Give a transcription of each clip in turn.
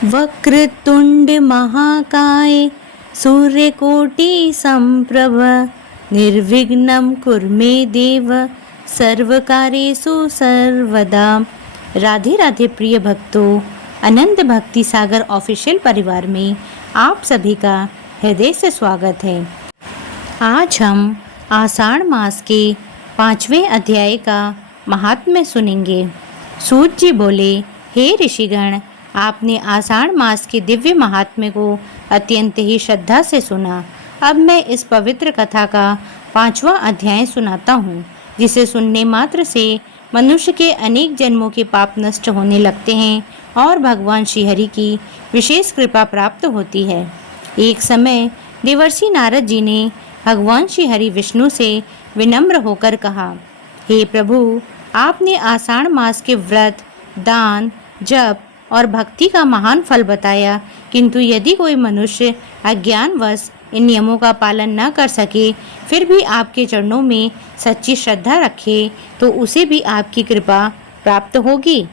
वक्रतुंड महाकाय सूर्यकोटि संप्रभ निर्विघ्नं कुरु मे देव सर्वकार्येषु सर्वदा। राधे राधे प्रिय भक्तों, अनंत भक्ति सागर ऑफिशियल परिवार में आप सभी का हृदय से स्वागत है। आज हम आषाढ़ मास के 5वें अध्याय का महात्म्य सुनेंगे। सूत जी बोले, हे ऋषिगण, आपने आषाढ़ मास के दिव्य महात्म्य को अत्यंत ही श्रद्धा से सुना। अब मैं इस पवित्र कथा का 5वां अध्याय सुनाता हूँ, जिसे सुनने मात्र से मनुष्य के अनेक जन्मों के पाप नष्ट होने लगते हैं और भगवान श्रीहरि की विशेष कृपा प्राप्त होती है। एक समय देवर्षि नारद जी ने भगवान श्रीहरि विष्णु से विनम्र होकर कहा, हे प्रभु, आपने आषाढ़ मास के व्रत, दान, जप और भक्ति का महान फल बताया, किंतु यदि कोई मनुष्य अज्ञानवश इन नियमों का पालन न कर सके, फिर भी आपके चरणों में सच्ची श्रद्धा रखे, तो उसे भी आपकी कृपा प्राप्त होगी।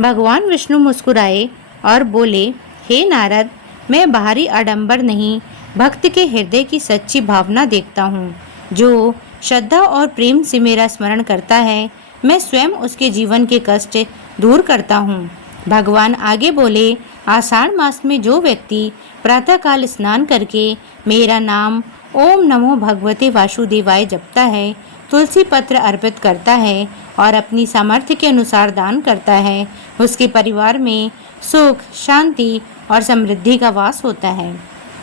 भगवान विष्णु मुस्कुराए और बोले, हे नारद, मैं बाहरी आडंबर नहीं, भक्त के हृदय की सच्ची भावना देखता हूँ। जो श्रद्धा और प्रेम से मेरा स्मरण करता है, मैं स्वयं उसके जीवन के कष्ट दूर करता हूँ। भगवान आगे बोले, आषाढ़ मास में जो व्यक्ति प्रातःकाल स्नान करके मेरा नाम ओम नमो भगवते वासुदेवाय जपता है, तुलसी पत्र अर्पित करता है और अपनी सामर्थ्य के अनुसार दान करता है, उसके परिवार में सुख, शांति और समृद्धि का वास होता है।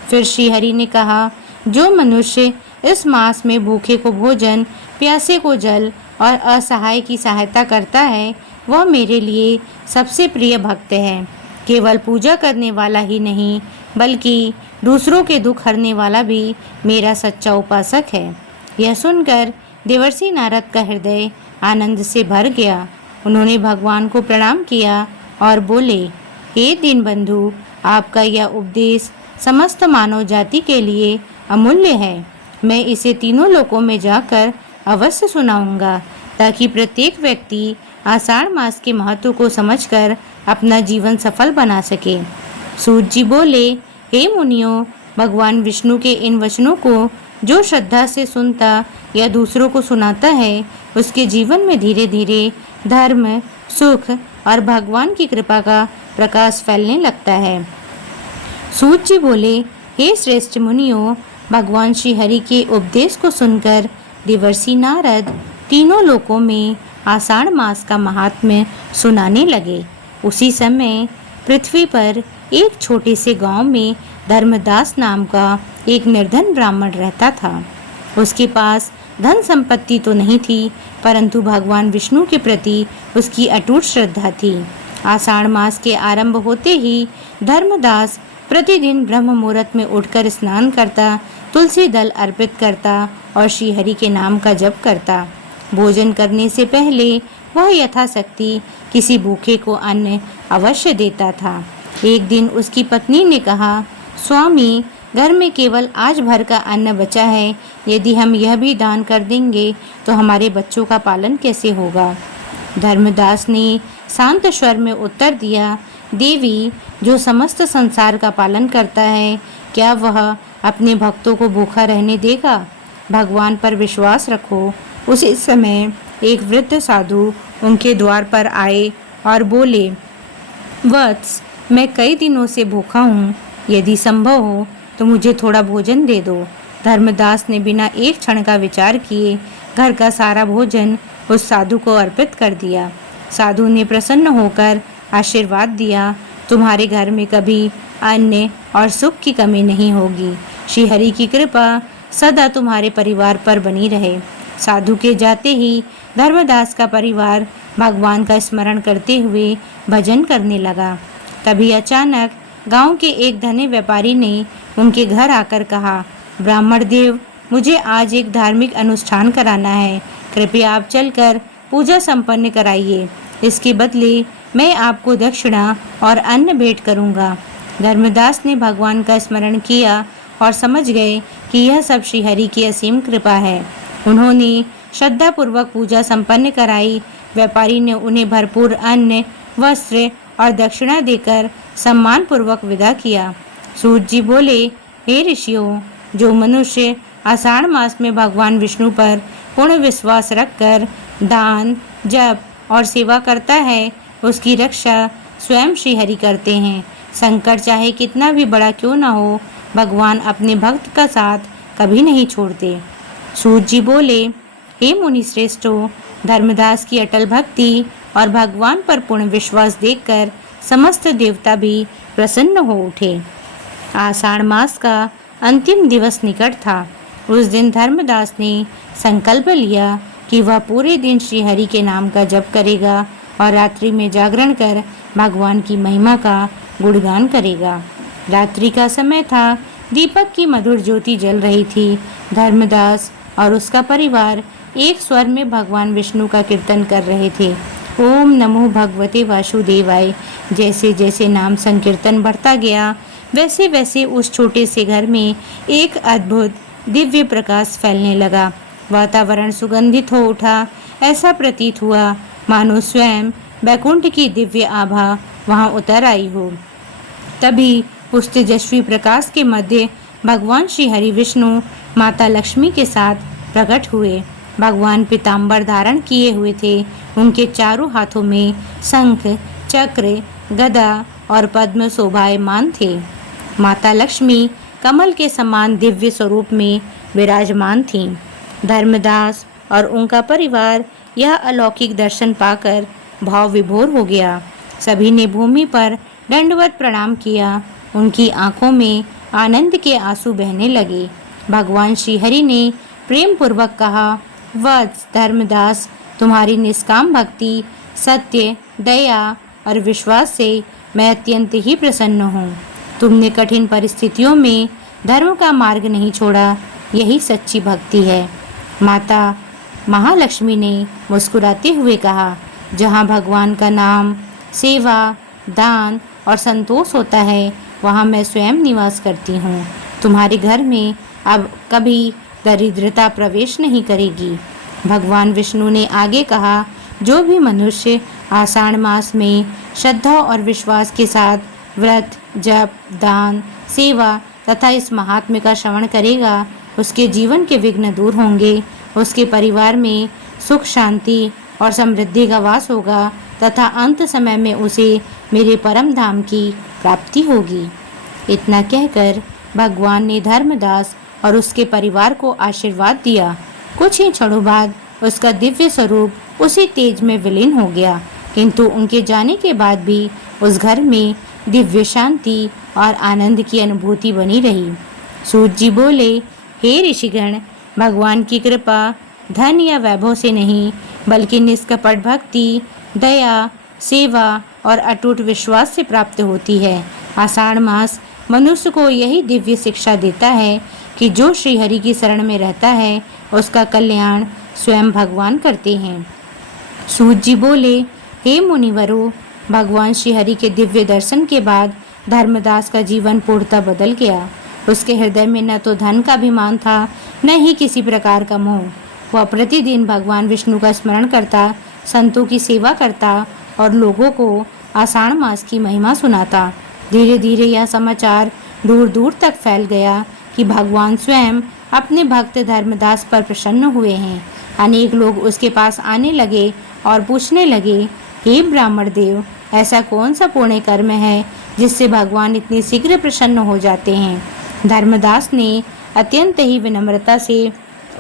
फिर श्री हरि ने कहा, जो मनुष्य इस मास में भूखे को भोजन, प्यासे को जल और असहाय की सहायता करता है, वह मेरे लिए सबसे प्रिय भक्त है। केवल पूजा करने वाला ही नहीं, बल्कि दूसरों के दुख हरने वाला भी मेरा सच्चा उपासक है। यह सुनकर देवर्षि नारद का हृदय आनंद से भर गया। उन्होंने भगवान को प्रणाम किया और बोले, हे दीनबंधु, आपका यह उपदेश समस्त मानव जाति के लिए अमूल्य है। मैं इसे तीनों लोकों में जाकर अवश्य सुनाऊंगा, ताकि प्रत्येक व्यक्ति आषाढ़ मास के महत्व को समझकर अपना जीवन सफल बना सके। सूत जी बोले, हे मुनियों, भगवान विष्णु के इन वचनों को जो श्रद्धा से सुनता या दूसरों को सुनाता है, उसके जीवन में धीरे धीरे धर्म, सुख और भगवान की कृपा का प्रकाश फैलने लगता है। सूत जी बोले, हे श्रेष्ठ मुनियों, भगवान श्री हरि के उपदेश को सुनकर देवर्षि नारद तीनों लोकों में आषाढ़ मास का महात्म्य सुनाने लगे। उसी समय पृथ्वी पर एक छोटे से गांव में धर्मदास नाम का एक निर्धन ब्राह्मण रहता था। उसके पास धन संपत्ति तो नहीं थी, परंतु भगवान विष्णु के प्रति उसकी अटूट श्रद्धा थी। आषाढ़ मास के आरंभ होते ही धर्मदास प्रतिदिन ब्रह्म मुहूर्त में उठकर स्नान करता, तुलसी दल अर्पित करता और श्री हरि के नाम का जप करता। भोजन करने से पहले वह यथाशक्ति किसी भूखे को अन्न अवश्य देता था। एक दिन उसकी पत्नी ने कहा, स्वामी, घर में केवल आज भर का अन्न बचा है, यदि हम यह भी दान कर देंगे तो हमारे बच्चों का पालन कैसे होगा। धर्मदास ने शांत स्वर में उत्तर दिया, देवी, जो समस्त संसार का पालन करता है, क्या वह अपने भक्तों को भूखा रहने देगा। भगवान पर विश्वास रखो। उसी समय एक वृद्ध साधु उनके द्वार पर आए और बोले, वत्स, मैं कई दिनों से भूखा हूँ, यदि संभव हो तो मुझे थोड़ा भोजन दे दो। धर्मदास ने बिना एक क्षण का विचार किए घर का सारा भोजन उस साधु को अर्पित कर दिया। साधु ने प्रसन्न होकर आशीर्वाद दिया, तुम्हारे घर में कभी अन्न और सुख की कमी नहीं होगी। श्री हरि की कृपा सदा तुम्हारे परिवार पर बनी रहे। साधु के जाते ही धर्मदास का परिवार भगवान का स्मरण करते हुए भजन करने लगा। तभी अचानक गांव के एक धनी व्यापारी ने उनके घर आकर कहा, ब्राह्मण देव, मुझे आज एक धार्मिक अनुष्ठान कराना है, कृपया आप चलकर पूजा संपन्न कराइए। इसके बदले मैं आपको दक्षिणा और अन्न भेंट करूंगा। धर्मदास ने भगवान का स्मरण किया और समझ गए कि यह सब श्री हरि की असीम कृपा है। उन्होंने श्रद्धापूर्वक पूजा संपन्न कराई। व्यापारी ने उन्हें भरपूर अन्न, वस्त्र और दक्षिणा देकर सम्मान पूर्वक विदा किया। सूत जी बोले, हे ऋषियों, जो मनुष्य आषाढ़ मास में भगवान विष्णु पर पूर्ण विश्वास रखकर दान, जप और सेवा करता है, उसकी रक्षा स्वयं श्रीहरि करते हैं। संकट चाहे कितना भी बड़ा क्यों न हो, भगवान अपने भक्त का साथ कभी नहीं छोड़ते। सूत जी बोले, हे मुनि श्रेष्ठों, धर्मदास की अटल भक्ति और भगवान पर पूर्ण विश्वास देखकर समस्त देवता भी प्रसन्न हो उठे। आषाढ़ मास का अंतिम दिवस निकट था। उस दिन धर्मदास ने संकल्प लिया कि वह पूरे दिन श्रीहरि के नाम का जप करेगा और रात्रि में जागरण कर भगवान की महिमा का गुणगान करेगा। रात्रि का समय था, दीपक की मधुर ज्योति जल रही थी। धर्मदास और उसका परिवार एक स्वर में भगवान विष्णु का कीर्तन कर रहे थे। ओम नमो भगवते वासुदेवाय। जैसे जैसे नाम संकीर्तन बढ़ता गया, वैसे वैसे उस छोटे से घर में एक अद्भुत दिव्य प्रकाश फैलने लगा। वातावरण सुगंधित हो उठा। ऐसा प्रतीत हुआ मानो स्वयं वैकुंठ की दिव्य आभा वहां उतर आई हो। तभी उस तेजस्वी प्रकाश के मध्य भगवान श्री हरि विष्णु माता लक्ष्मी के साथ प्रकट हुए। भगवान पीताम्बर धारण किए हुए थे। उनके चारों हाथों में शंख, चक्र, गदा और पद्म शोभायमान थे। माता लक्ष्मी कमल के समान दिव्य स्वरूप में विराजमान थीं। धर्मदास और उनका परिवार यह अलौकिक दर्शन पाकर भाव विभोर हो गया। सभी ने भूमि पर दंडवत प्रणाम किया। उनकी आंखों में आनंद के आंसू बहने लगे। भगवान श्रीहरि ने प्रेम पूर्वक कहा, वत्स धर्मदास, तुम्हारी निष्काम भक्ति, सत्य, दया और विश्वास से मैं अत्यंत ही प्रसन्न हूँ। तुमने कठिन परिस्थितियों में धर्म का मार्ग नहीं छोड़ा, यही सच्ची भक्ति है। माता महालक्ष्मी ने मुस्कुराते हुए कहा, जहाँ भगवान का नाम, सेवा, दान और संतोष होता है, वहाँ मैं स्वयं निवास करती हूँ। तुम्हारे घर में अब कभी दरिद्रता प्रवेश नहीं करेगी। भगवान विष्णु ने आगे कहा, जो भी मनुष्य आषाढ़ मास में श्रद्धा और विश्वास के साथ व्रत, जप, दान, सेवा तथा इस महात्म्य का श्रवण करेगा, उसके जीवन के विघ्न दूर होंगे, उसके परिवार में सुख, शांति और समृद्धि का वास होगा तथा अंत समय में उसे मेरे परम धाम की प्राप्ति होगी। इतना कहकर भगवान ने धर्मदास और उसके परिवार को आशीर्वाद दिया। कुछ ही क्षणों बाद उसका दिव्य स्वरूप उसी तेज में विलीन हो गया, किंतु उनके जाने के बाद भी उस घर में दिव्य शांति और आनंद की अनुभूति बनी रही। सूत जी बोले, हे ऋषिगण, भगवान की कृपा धन या वैभव से नहीं, बल्कि निष्कपट भक्ति, दया, सेवा और अटूट विश्वास से प्राप्त होती है। आषाढ़ मास मनुष्य को यही दिव्य शिक्षा देता है कि जो श्रीहरि की शरण में रहता है, उसका कल्याण स्वयं भगवान करते हैं। सूत जी बोले, हे मुनिवरों, भगवान श्रीहरि के दिव्य दर्शन के बाद धर्मदास का जीवन पूर्णतः बदल गया। उसके हृदय में न तो धन का अभिमान था, न ही किसी प्रकार का मोह। वह प्रतिदिन भगवान विष्णु का स्मरण करता, संतों की सेवा करता और लोगों को आषाढ़ मास की महिमा सुनाता। धीरे धीरे यह समाचार दूर दूर तक फैल गया कि भगवान स्वयं अपने भक्त धर्मदास पर प्रसन्न हुए हैं। अनेक लोग उसके पास आने लगे और पूछने लगे, हे ब्राह्मण देव, ऐसा कौन सा पुण्य कर्म है जिससे भगवान इतने शीघ्र प्रसन्न हो जाते हैं? धर्मदास ने अत्यंत ही विनम्रता से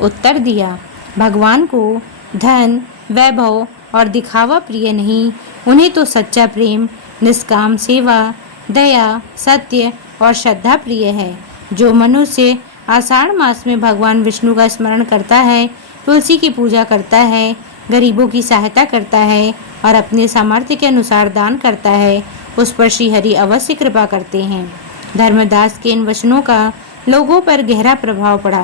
उत्तर दिया, भगवान को धन, वैभव और दिखावा प्रिय नहीं, उन्हें तो सच्चा प्रेम, निष्काम सेवा, दया, सत्य और श्रद्धा प्रिय है। जो मनुष्य आषाढ़ मास में भगवान विष्णु का स्मरण करता है, तुलसी की पूजा करता है, गरीबों की सहायता करता है और अपने सामर्थ्य के अनुसार दान करता है, उस पर श्रीहरि अवश्य कृपा करते हैं। धर्मदास के इन वचनों का लोगों पर गहरा प्रभाव पड़ा।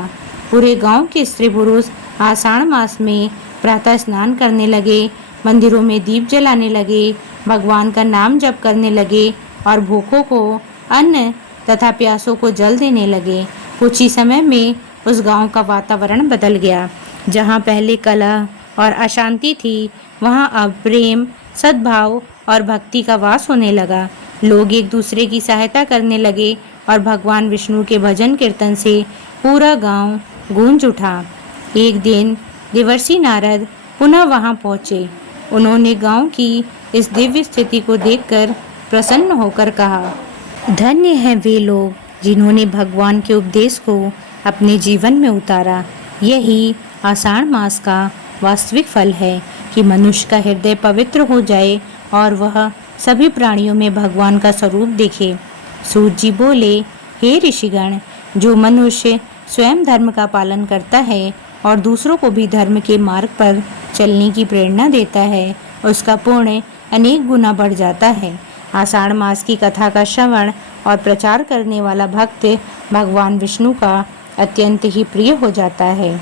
पूरे गांव के स्त्री पुरुष आषाढ़ मास में प्रातः स्नान करने लगे, मंदिरों में दीप जलाने लगे, भगवान का नाम जप करने लगे और भूखों को अन्न तथा प्यासों को जल देने लगे। कुछ ही समय में उस गांव का वातावरण बदल गया। जहां पहले कलह और अशांति थी, वहां अब प्रेम, सद्भाव और भक्ति का वास होने लगा। लोग एक दूसरे की सहायता करने लगे और भगवान विष्णु के भजन कीर्तन से पूरा गांव गूंज उठा। एक दिन देवर्षि नारद पुनः वहां पहुंचे। उन्होंने गांव की इस दिव्य स्थिति को देखकर प्रसन्न होकर कहा, धन्य हैं वे लोग जिन्होंने भगवान के उपदेश को अपने जीवन में उतारा। यही आषाढ़ मास का वास्तविक फल है कि मनुष्य का हृदय पवित्र हो जाए और वह सभी प्राणियों में भगवान का स्वरूप देखे। सूत जी बोले, हे ऋषिगण, जो मनुष्य स्वयं धर्म का पालन करता है और दूसरों को भी धर्म के मार्ग पर चलने की प्रेरणा देता है, उसका पुण्य अनेक गुना बढ़ जाता है। आषाढ़ मास की कथा का श्रवण और प्रचार करने वाला भक्त भगवान विष्णु का अत्यंत ही प्रिय हो जाता है।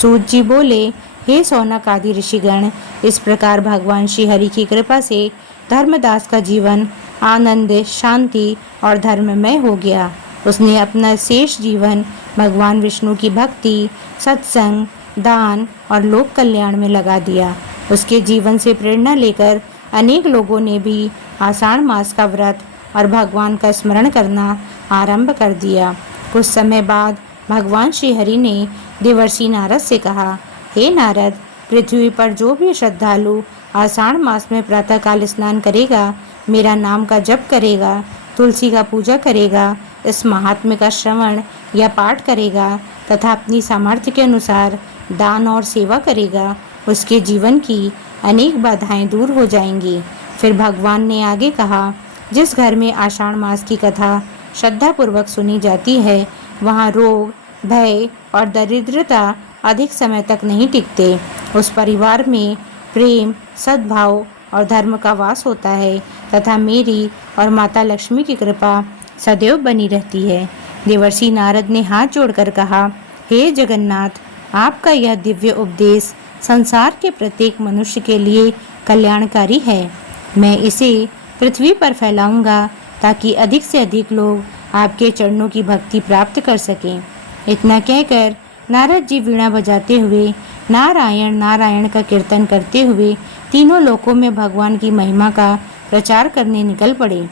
सूत जी बोले, हे सौनक आदि ऋषिगण, इस प्रकार भगवान श्री हरि की कृपा से धर्मदास का जीवन आनंद, शांति और धर्ममय हो गया। उसने अपना शेष जीवन भगवान विष्णु की भक्ति, सत्संग, दान और लोक कल्याण में लगा दिया। उसके जीवन से प्रेरणा लेकर अनेक लोगों ने भी आषाढ़ मास का व्रत और भगवान का स्मरण करना आरंभ कर दिया। कुछ समय बाद भगवान श्री हरि ने देवर्षि नारद से कहा, हे नारद, पृथ्वी पर जो भी श्रद्धालु आषाढ़ मास में प्रातःकाल स्नान करेगा, मेरा नाम का जप करेगा, तुलसी का पूजा करेगा, इस महात्म्य का श्रवण या पाठ करेगा तथा अपनी सामर्थ्य के अनुसार दान और सेवा करेगा, उसके जीवन की अनेक बाधाएं दूर हो जाएंगी। फिर भगवान ने आगे कहा, जिस घर में आषाढ़ मास की कथा श्रद्धापूर्वक सुनी जाती है, वहाँ रोग, भय और दरिद्रता अधिक समय तक नहीं टिकते। उस परिवार में प्रेम, सद्भाव और धर्म का वास होता है तथा मेरी और माता लक्ष्मी की कृपा सदैव बनी रहती है। देवर्षि नारद ने हाथ जोड़कर कहा, हे जगन्नाथ, आपका यह दिव्य उपदेश संसार के प्रत्येक मनुष्य के लिए कल्याणकारी है। मैं इसे पृथ्वी पर फैलाऊंगा ताकि अधिक से अधिक लोग आपके चरणों की भक्ति प्राप्त कर सकें। इतना कहकर नारद जी वीणा बजाते हुए नारायण नारायण का कीर्तन करते हुए तीनों लोकों में भगवान की महिमा का प्रचार करने निकल पड़े।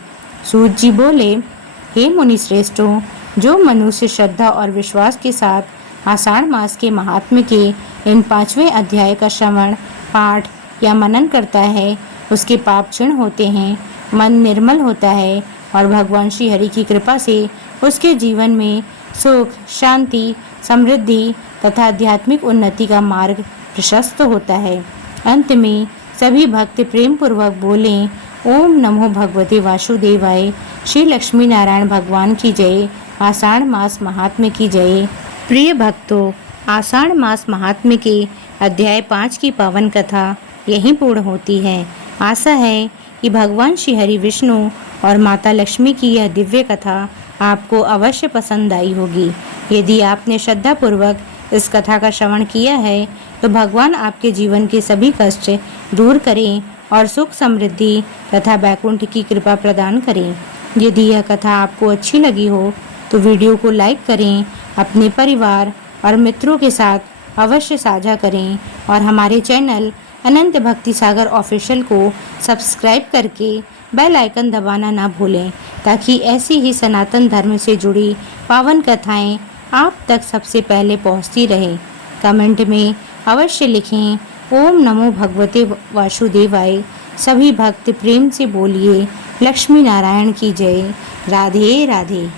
सूत जी बोले, हे मुनि श्रेष्ठों, जो मनुष्य श्रद्धा और विश्वास के साथ आषाढ़ मास के महात्म्य के इन 5वें अध्याय का श्रवण, पाठ या मनन करता है, उसके पाप क्षीण होते हैं, मन निर्मल होता है और भगवान श्री हरि की कृपा से उसके जीवन में सुख, शांति, समृद्धि तथा आध्यात्मिक उन्नति का मार्ग प्रशस्त होता है। अंत में सभी भक्त प्रेम पूर्वक बोलें, ओम नमो भगवते वासुदेवाय। श्री लक्ष्मी नारायण भगवान की जय। आषाढ़ मास महात्म्य की जय। प्रिय भक्तों, आषाढ़ मास महात्म्य के अध्याय 5 की पावन कथा यहीं पूर्ण होती है। आशा है कि भगवान श्री हरि विष्णु और माता लक्ष्मी की यह दिव्य कथा आपको अवश्य पसंद आई होगी। यदि आपने श्रद्धापूर्वक इस कथा का श्रवण किया है तो भगवान आपके जीवन के सभी कष्ट दूर करें और सुख, समृद्धि तथा वैकुंठ की कृपा प्रदान करें। यदि यह कथा आपको अच्छी लगी हो तो वीडियो को लाइक करें, अपने परिवार और मित्रों के साथ अवश्य साझा करें और हमारे चैनल अनंत भक्ति सागर ऑफिशियल को सब्सक्राइब करके बेल आइकन दबाना ना भूलें, ताकि ऐसी ही सनातन धर्म से जुड़ी पावन कथाएं आप तक सबसे पहले पहुंचती रहें। कमेंट में अवश्य लिखें, ओम नमो भगवते वासुदेवाय। सभी भक्त प्रेम से बोलिए, लक्ष्मी नारायण की जय। राधे राधे।